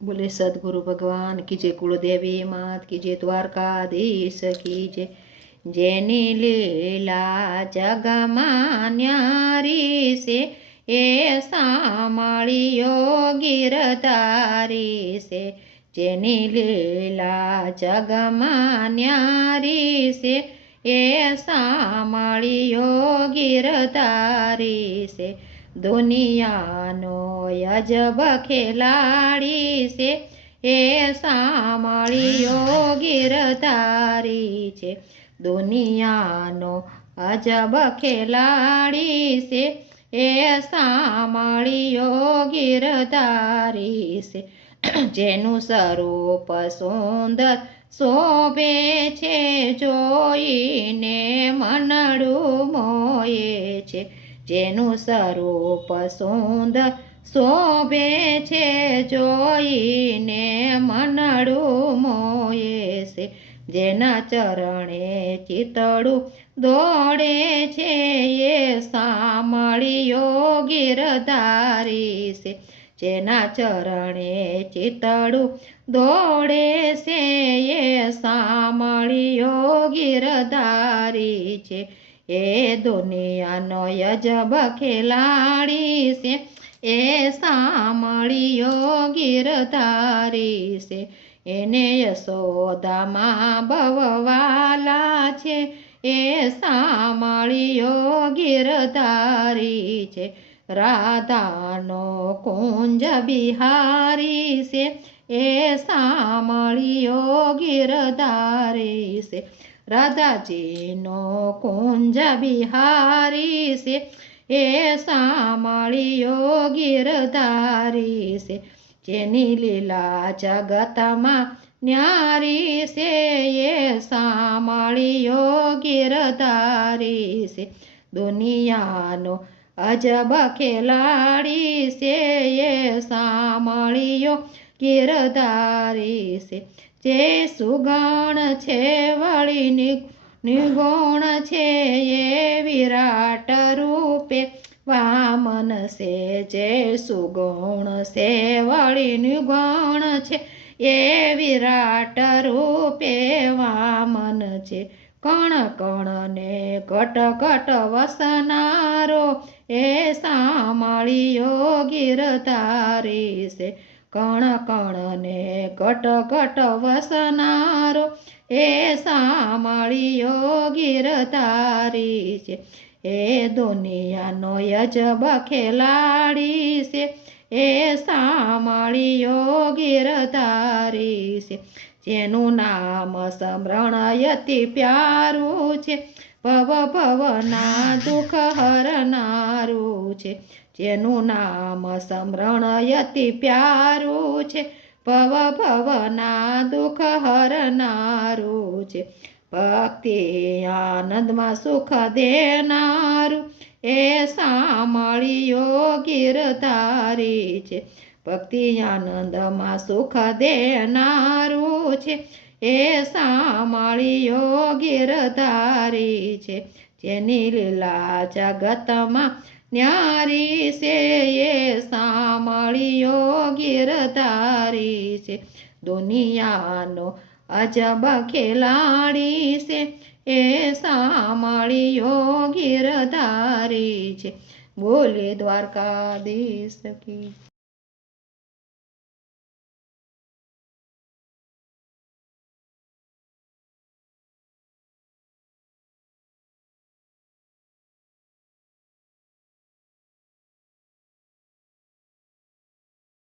बोले सदगुरु भगवान की जय, कुलदेवी मात की जय, द्वारकाधीश की जय। जेनी लीला जगमा न्यारी से ए सामळियो गिरधारी से। जेनी लीला जगमा न्यारी से ए सामळियो गिरधारी से। दुनियानो अजब खेलाड़ी से ए सामळियो गिरधारी छे। दुनियानो अजब खेलाड़ी से ए सामळियो गिरधारी से। जेनु स्वरूप सुंदर शोभे छे जोईने मनडू मोये छे। जेनु स्वरूप सुंदर शोभे छे जोईने मनडू मोये से। जेना चरणे चितड़ू दौड़े छे ये सामळियो गिरधारी से। जेना चरणे चितड़ू दौड़े से ये सामळियो गिरधारी छे। ए दुनियानो अजब खिलाड़ी से ए सामळियो गिरधारी से। एने यशोदा मां भववाला छे ए सामळियो गिरधारी छे। राधानो कुंज बिहारी से ए सामळियो गिरधारी से। राधाजी नो कुंज बिहारी से ए सामळियो गिरधारी से। जेनी लीला जगतमा न्यारी से ये सामळियो गिरधारी से। दुनियानो अजब खेलाड़ी से ये सामळियो गिरधारी से। जे सुगण छे वળી निगुण छे ये विराट रूपे वामन से। जे सुगुण से वળી निगुण छे ये विराट रूपे वामन छे। कण कण ने घट घट वसनारो ए सामळियो गिरधारी से। कण कण ने घट घट वसनारो ए सामळियो गिरधारी छे। ए दुनियानो अजब खेलाड़ी से ए सामळियो गिरधारी से। जेनु नाम स्मरण अति प्यारू छे भव भवना दुख हरनारू छे। जेनु नाम स्मरण अति प्यारू छे भव भवना दुख हरनारू छे। भक्ति आनंद में सुख देनारू ए सामळियो गिरधारी छे। भक्ति आनंद में सुख देनारू छे ए सामळियो गिरधारी छे। जेनी लीला जगत में न्यारी से ये सामळियो गिरधारी से। दुनियानो अजब खिलाड़ी से ए सामळियो गिरधारी छे। बोले द्वारकाधीश की।